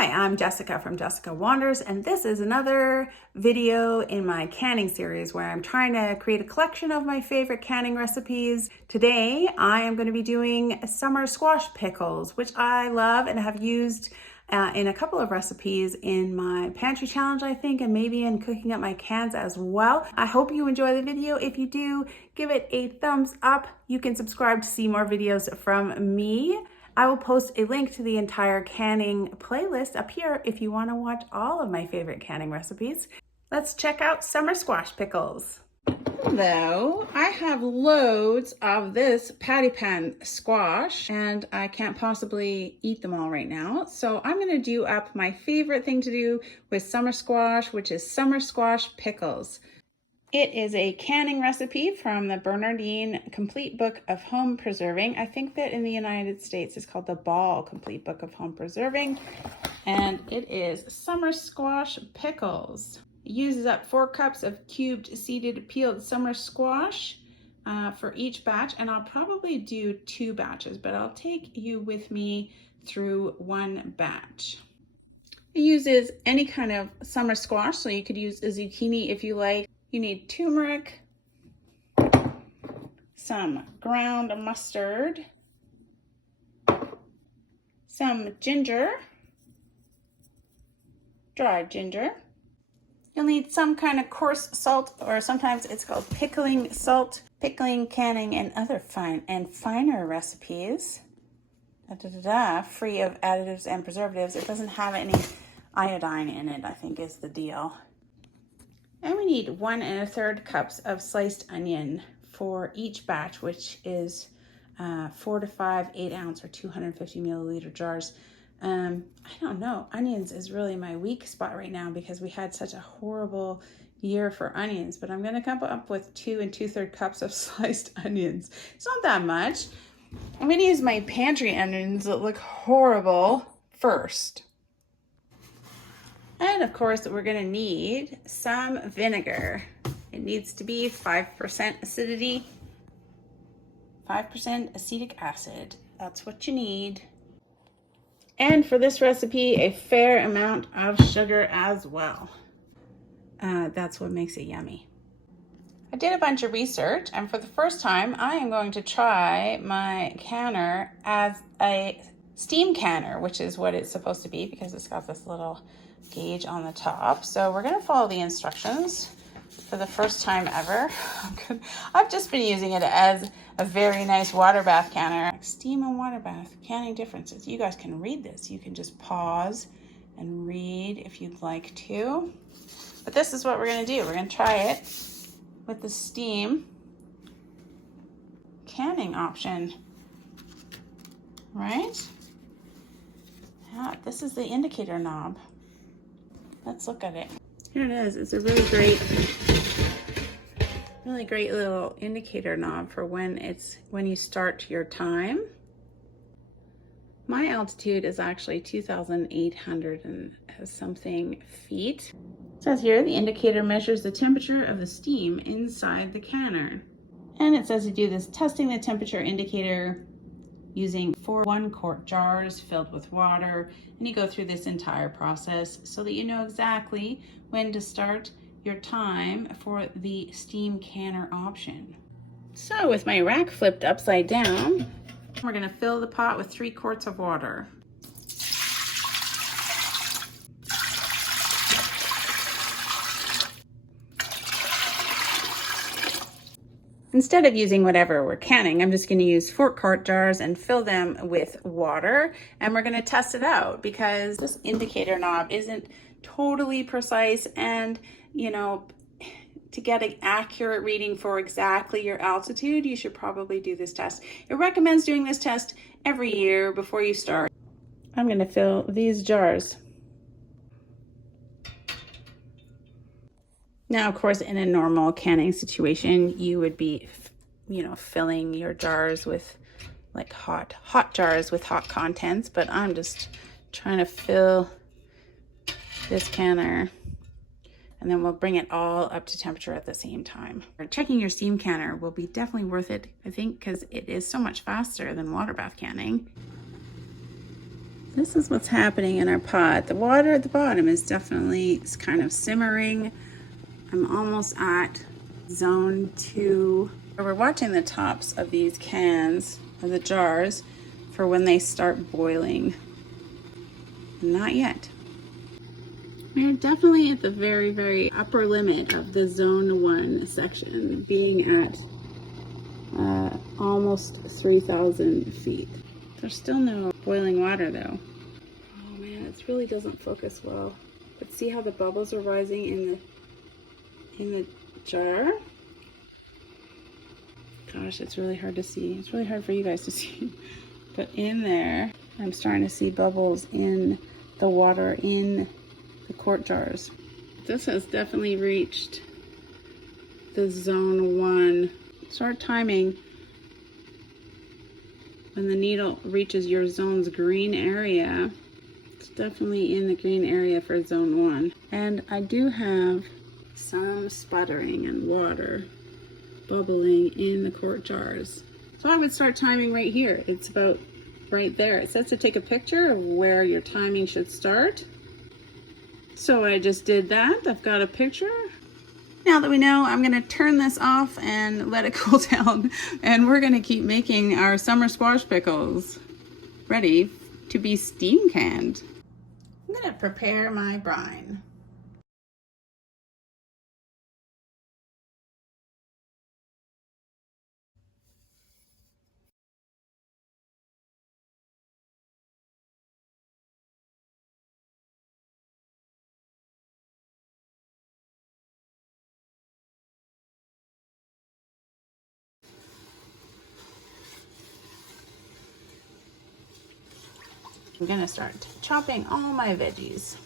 Hi, I'm Jessica from Jessica Wanders, and this is another video in my canning series where I'm trying to create a collection of my favorite canning recipes. Today, I am going to be doing summer squash pickles, which I love and have used in a couple of recipes in my pantry challenge, I think, and maybe in cooking up my cans as well. I hope you enjoy the video. If you do, give it a thumbs up. You can subscribe to see more videos from me. I will post a link to the entire canning playlist up here if you want to watch all of my favorite canning recipes. Let's check out summer squash pickles. Hello, I have loads of this pattypan squash and I can't possibly eat them all right now. So I'm going to do up my favorite thing to do with summer squash, which is summer squash pickles. It is a canning recipe from the Bernardine Complete Book of Home Preserving. I think that in the United States it's called the Ball Complete Book of Home Preserving. And it is summer squash pickles. It uses up 4 cups of cubed, seeded, peeled summer squash for each batch. And I'll probably do 2 batches, but I'll take you with me through one batch. It uses any kind of summer squash, so you could use a zucchini if you like. You need turmeric, some ground mustard, some ginger, dried ginger. You'll need some kind of coarse salt, or sometimes it's called pickling salt, pickling, canning, and other finer recipes. Free of additives and preservatives. It doesn't have any iodine in it, I think is the deal. And we need 1 1/3 cups of sliced onion for each batch, which is 4 to 5 8-ounce or 250 milliliter jars. I don't know, onions is really my weak spot right now because we had such a horrible year for onions, but I'm gonna come up with 2 2/3 cups of sliced onions. It's not that much. I'm gonna use my pantry onions that look horrible first. And of course, we're gonna need some vinegar. It needs to be 5% acidity, 5% acetic acid. That's what you need. And for this recipe, a fair amount of sugar as well. That's what makes it yummy. I did a bunch of research, and for the first time, I am going to try my canner as a steam canner, which is what it's supposed to be because it's got this little gauge on the top. So we're going to follow the instructions for the first time ever. I've just been using it as a very nice water bath canner. Steam and water bath, canning differences. You guys can read this. You can just pause and read if you'd like to. But this is what we're going to do. We're going to try it with the steam canning option. Right? Yeah, this is the indicator knob. Let's look at it. Here it is. It's a really great little indicator knob for when you start your time. My altitude is actually 2,800 and something feet. It says here the indicator measures the temperature of the steam inside the canner. And it says to do this testing the temperature indicator using 4 1-quart jars filled with water, and you go through this entire process so that you know exactly when to start your time for the steam canner option. So with my rack flipped upside down, we're going to fill the pot with 3 quarts of water. Instead of using whatever we're canning, I'm just going to use 4-quart jars and fill them with water, and we're going to test it out because this indicator knob isn't totally precise, and you know, to get an accurate reading for exactly your altitude, you should probably do this test. It recommends doing this test every year before you start. I'm going to fill these jars. Now, of course, in a normal canning situation, you would be, filling your jars with like hot jars with hot contents, but I'm just trying to fill this canner, and then we'll bring it all up to temperature at the same time. Checking your steam canner will be definitely worth it, I think, because it is so much faster than water bath canning. This is what's happening in our pot. The water at the bottom is definitely kind of simmering. I'm almost at zone 2. We're watching the tops of these cans, or the jars, for when they start boiling. Not yet. We're definitely at the very, very upper limit of the zone 1 section, being at almost 3,000 feet. There's still no boiling water though. Oh man, it really doesn't focus well. But see how the bubbles are rising in the jar? Gosh, it's really hard to see. It's really hard for you guys to see. But in there, I'm starting to see bubbles in the water in the quart jars. This has definitely reached the zone 1. Start timing when the needle reaches your zone's green area. It's definitely in the green area for zone 1. And I do have some sputtering and water bubbling in the quart jars. So I would start timing right here. It's about right there. It says to take a picture of where your timing should start. So I just did that. I've got a picture. Now that we know, I'm going to turn this off and let it cool down, and we're going to keep making our summer squash pickles ready to be steam canned. I'm going to prepare my brine. I'm gonna start chopping all my veggies.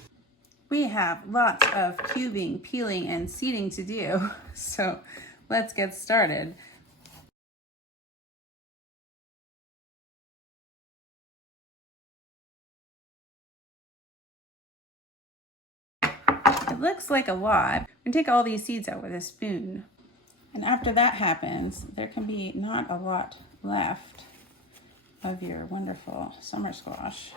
We have lots of cubing, peeling, and seeding to do, so let's get started. It looks like a lot. I'm gonna take all these seeds out with a spoon. And after that happens, there can be not a lot left of your wonderful summer squash.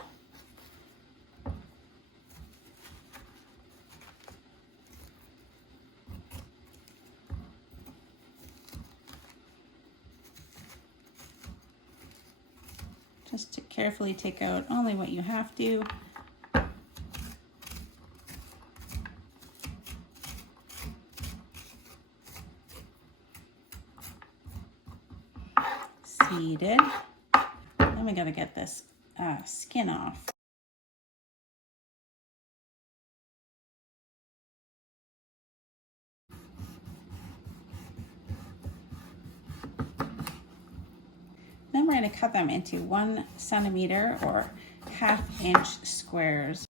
Just to carefully take out only what you have to. Seeded. Then we gotta get this skin off. Then we're gonna cut them into 1 centimeter or 1/2 inch squares.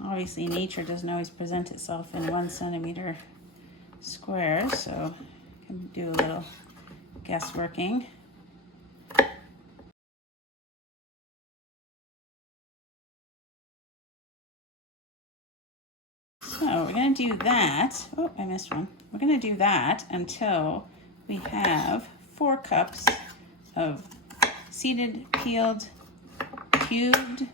Obviously, nature doesn't always present itself in 1 centimeter squares, so I can do a little guessworking. So we're going to do that. Oh, I missed one. We're going to do that until we have 4 cups of seeded, peeled, cubed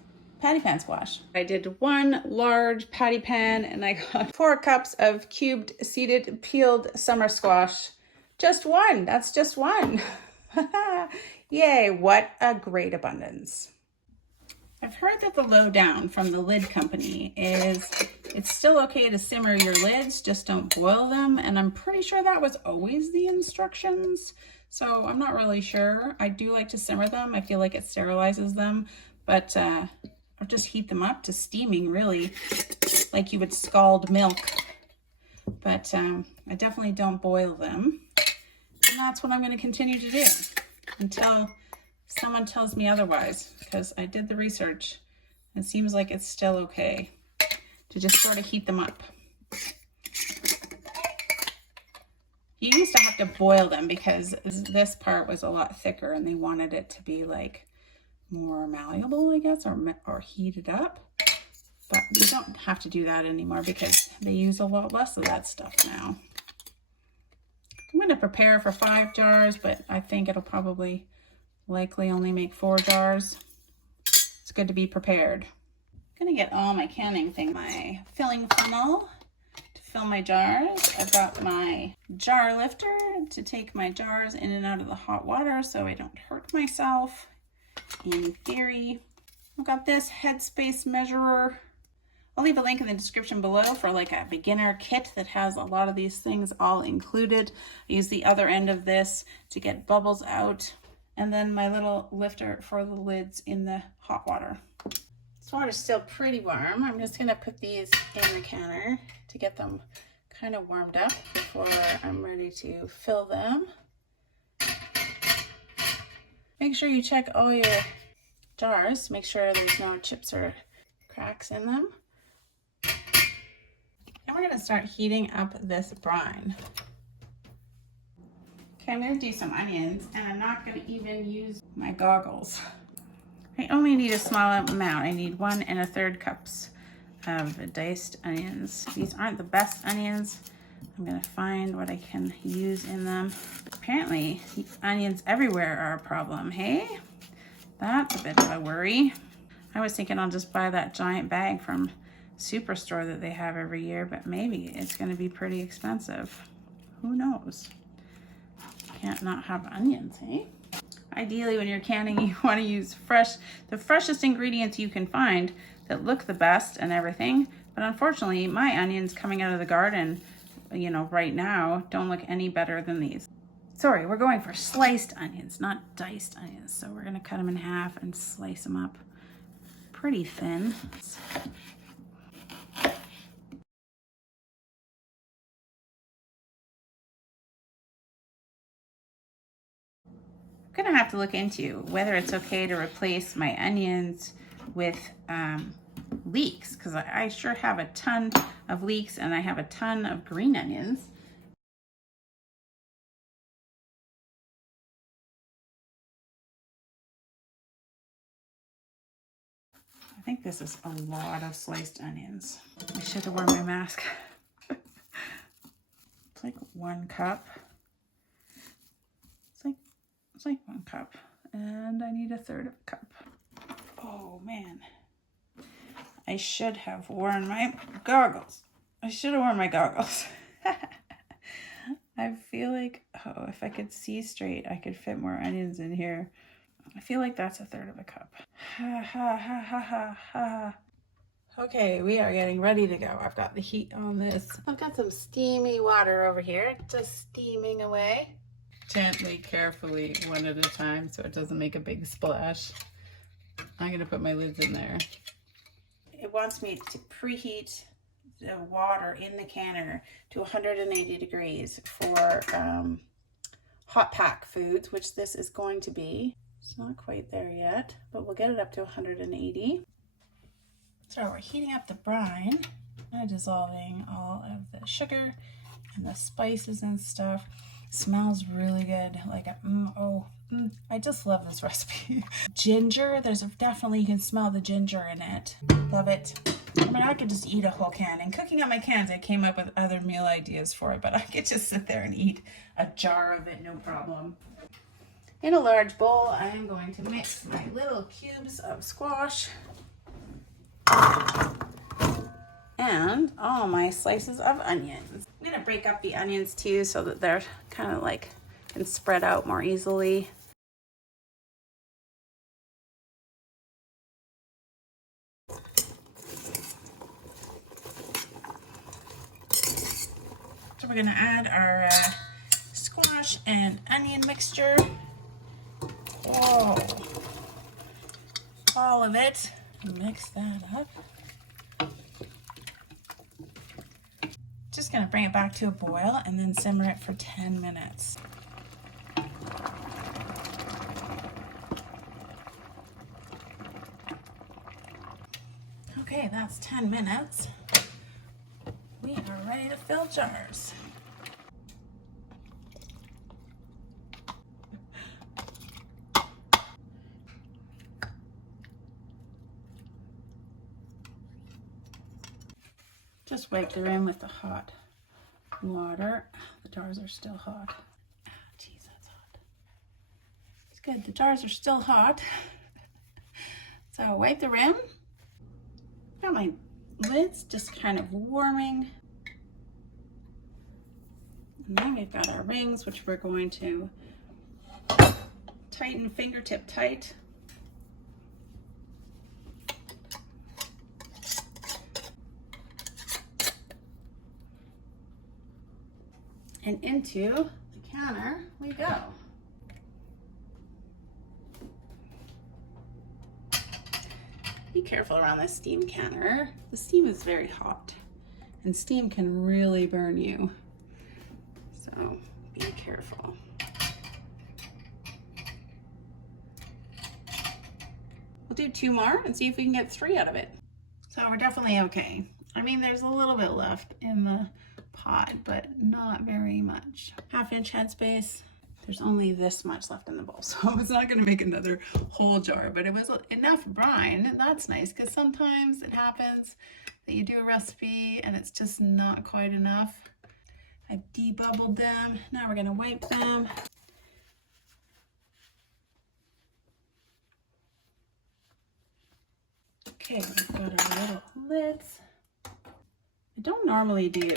pattypan squash. I did 1 large pattypan and I got 4 cups of cubed, seeded, peeled summer squash. Just 1. That's just 1. Yay, what a great abundance. I've heard that the lowdown from the lid company is it's still okay to simmer your lids, just don't boil them. And I'm pretty sure that was always the instructions. So I'm not really sure. I do like to simmer them. I feel like it sterilizes them, but or just heat them up to steaming, really, like you would scald milk. But I definitely don't boil them. And that's what I'm going to continue to do until someone tells me otherwise, because I did the research. It seems like it's still okay to just sort of heat them up. You used to have to boil them because this part was a lot thicker and they wanted it to be like more malleable, I guess, or heated up. But you don't have to do that anymore because they use a lot less of that stuff now. I'm going to prepare for 5 jars, but I think it'll probably likely only make 4 jars. It's good to be prepared. I'm going to get all my canning thing, my filling funnel to fill my jars. I've got my jar lifter to take my jars in and out of the hot water so I don't hurt myself. In theory, I've got this headspace measurer. I'll leave a link in the description below for like a beginner kit that has a lot of these things all included. I use the other end of this to get bubbles out, and then my little lifter for the lids in the hot water. This water's still pretty warm. I'm just gonna put these in the canner to get them kind of warmed up before I'm ready to fill them. Make sure you check all your jars. Make sure there's no chips or cracks in them. And we're going to start heating up this brine. Okay, I'm going to do some onions, and I'm not going to even use my goggles. I only need a small amount. I need 1 1/3 cups of diced onions. These aren't the best onions. I'm going to find what I can use in them. Apparently, onions everywhere are a problem, hey? That's a bit of a worry. I was thinking I'll just buy that giant bag from Superstore that they have every year, but maybe it's going to be pretty expensive. Who knows? Can't not have onions, hey? Ideally, when you're canning, you want to use the freshest ingredients you can find that look the best and everything. But unfortunately, my onions coming out of the garden, you know, right now, don't look any better than these. Sorry, we're going for sliced onions, not diced onions. So we're going to cut them in half and slice them up pretty thin. I'm gonna have to look into whether it's okay to replace my onions with leeks, because I sure have a ton of leeks and I have a ton of green onions. I think this is a lot of sliced onions. I should have worn my mask. It's like 1 cup. It's like 1 cup, and I need 1/3 cup. Oh man, I should have worn my goggles. I feel like, oh, if I could see straight, I could fit more onions in here. I feel like that's 1/3 cup. Ha ha ha ha ha ha. Okay, we are getting ready to go. I've got the heat on this. I've got some steamy water over here, just steaming away. Gently, carefully, one at a time so it doesn't make a big splash. I'm going to put my lids in there. It wants me to preheat the water in the canner to 180 degrees for hot pack foods, which this is going to be. It's not quite there yet, but we'll get it up to 180. So we're heating up the brine and dissolving all of the sugar and the spices and stuff. Smells really good. Like I just love this recipe. Ginger, there's definitely, you can smell the ginger in it. Love it. I mean, I could just eat a whole can. And cooking up my cans, I came up with other meal ideas for it, but I could just sit there and eat a jar of it, no problem. In a large bowl, I am going to mix my little cubes of squash and all my slices of onions. I'm gonna break up the onions too so that they're kind of like can spread out more easily. So we're gonna add our squash and onion mixture. Oh, all of it. Mix that up. Just gonna bring it back to a boil and then simmer it for 10 minutes. Okay, that's 10 minutes. We are ready to fill jars. just wipe the rim with the hot water. The jars are still hot. Oh, geez, that's hot. It's good. The jars are still hot. So I'll wipe the rim. Got my lids just kind of warming. And then we've got our rings, which we're going to tighten fingertip tight. And into the counter we go. Be careful around the steam counter. The steam is very hot and steam can really burn you. So be careful. We'll do 2 more and see if we can get 3 out of it. So we're definitely okay. I mean, there's a little bit left in the pot, but not very much. 1/2 inch headspace. There's only this much left in the bowl, so it's not going to make another whole jar, but it was enough brine, and that's nice because sometimes it happens that you do a recipe and it's just not quite enough. I've debubbled them. Now we're going to wipe them. Okay, we've got our little lids. I don't normally do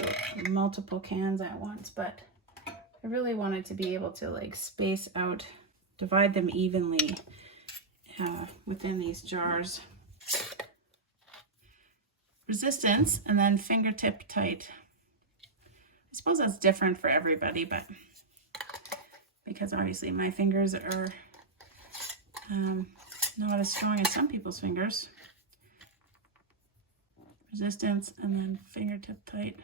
multiple cans at once, but I really wanted to be able to like space out, divide them evenly within these jars. Resistance and then fingertip tight. I suppose that's different for everybody, but because obviously my fingers are not as strong as some people's fingers. Resistance and then fingertip tight.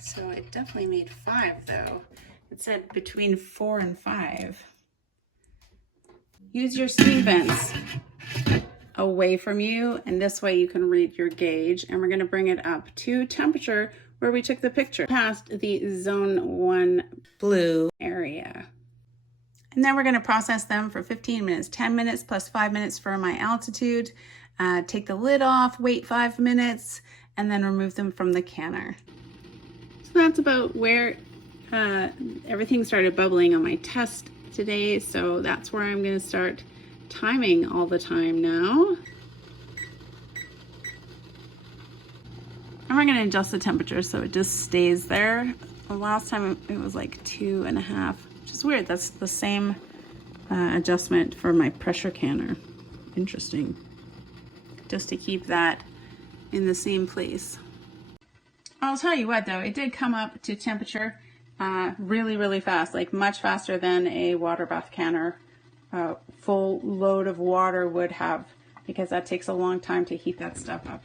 So it definitely made 5 though. It said between 4 and 5. Use your steam vents away from you, and this way you can read your gauge. And we're going to bring it up to temperature where we took the picture, past the zone 1 blue area. And then we're going to process them for 15 minutes, 10 minutes plus 5 minutes for my altitude. Take the lid off, wait 5 minutes, and then remove them from the canner. So that's about where everything started bubbling on my test today. So that's where I'm going to start timing all the time now. And we're going to adjust the temperature so it just stays there. The last time it was like 2.5. Which is weird. That's the same adjustment for my pressure canner. Interesting. Just to keep that in the same place. I'll tell you what though, it did come up to temperature really, really fast, like much faster than a water bath canner full load of water would have, because that takes a long time to heat that stuff up.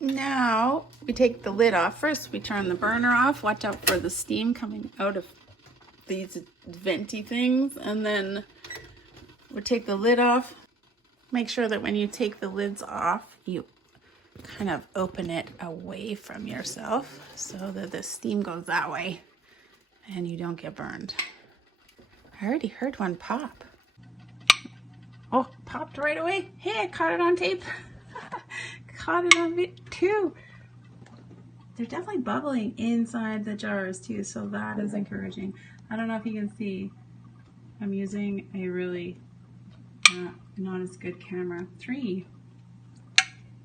Now we take the lid off. First we turn the burner off. Watch out for the steam coming out of these venti things, and then we'll take the lid off. Make sure that when you take the lids off, you kind of open it away from yourself so that the steam goes that way and you don't get burned. I already heard one pop. Oh, popped right away. Hey, I caught it on tape. Caught it on video too. They're definitely bubbling inside the jars too, so that is encouraging. I don't know if you can see, I'm using a really not as good camera. 3,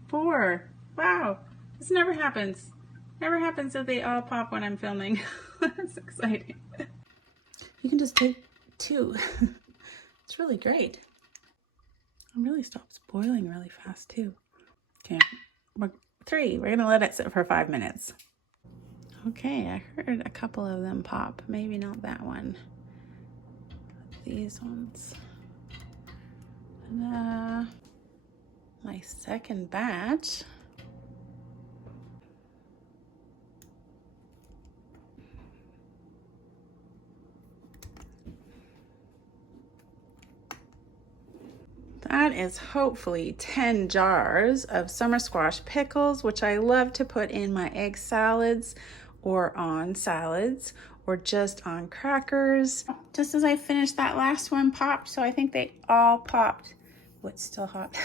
4, wow, this never happens. Never happens that they all pop when I'm filming. That's exciting. You can just take 2. It's really great. It really stops boiling really fast too. Okay, 3, we're gonna let it sit for 5 minutes. Okay, I heard a couple of them pop. Maybe not that one. These ones. And my second batch. That is hopefully 10 jars of summer squash pickles, which I love to put in my egg salads or on salads or just on crackers. Just as I finished, that last one popped, so I think they all popped Oh, it's still hot.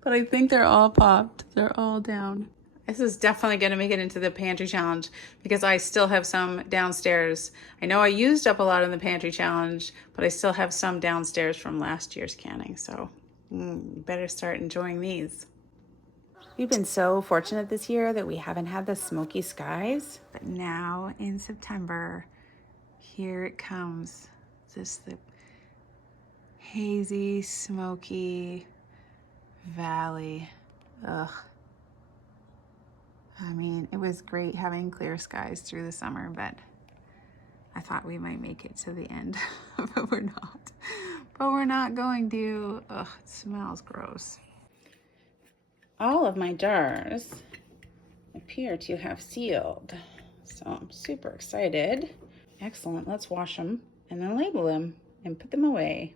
But I think they're all popped. They're all down. This is definitely going to make it into the pantry challenge because I still have some downstairs. I know I used up a lot in the pantry challenge, but I still have some downstairs from last year's canning. So better start enjoying these. We've been so fortunate this year that we haven't had the smoky skies, but now in September, here it comes. Just the hazy, smoky valley. Ugh. I mean, it was great having clear skies through the summer, but I thought we might make it to the end, but we're not. But we're not going to. Ugh, it smells gross. All of my jars appear to have sealed, so I'm super excited. Excellent, let's wash them and then label them and put them away.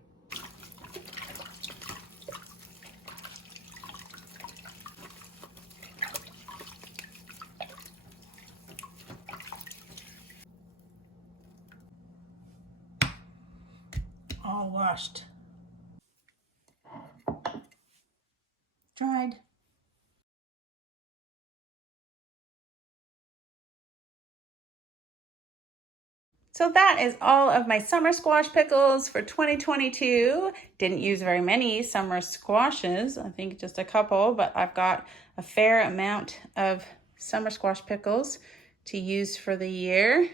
All washed. Dried. So that is all of my summer squash pickles for 2022. Didn't use very many summer squashes, I think just a couple, but I've got a fair amount of summer squash pickles to use for the year.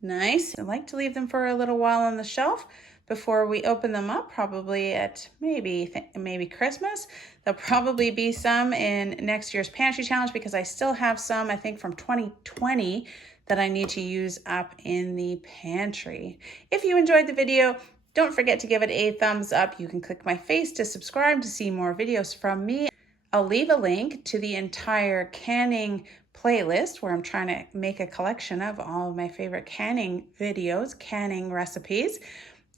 Nice. I like to leave them for a little while on the shelf before we open them up, probably at maybe Christmas. There'll probably be some in next year's pantry challenge because I still have some, I think, from 2020 that I need to use up in the pantry. If you enjoyed the video, don't forget to give it a thumbs up. You can click my face to subscribe to see more videos from me. I'll leave a link to the entire canning playlist where I'm trying to make a collection of all of my favorite canning videos, canning recipes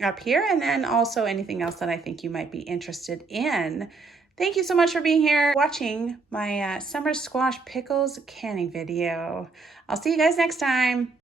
up here, and then also anything else that I think you might be interested in. Thank you so much for being here watching my summer squash pickles canning video. I'll see you guys next time.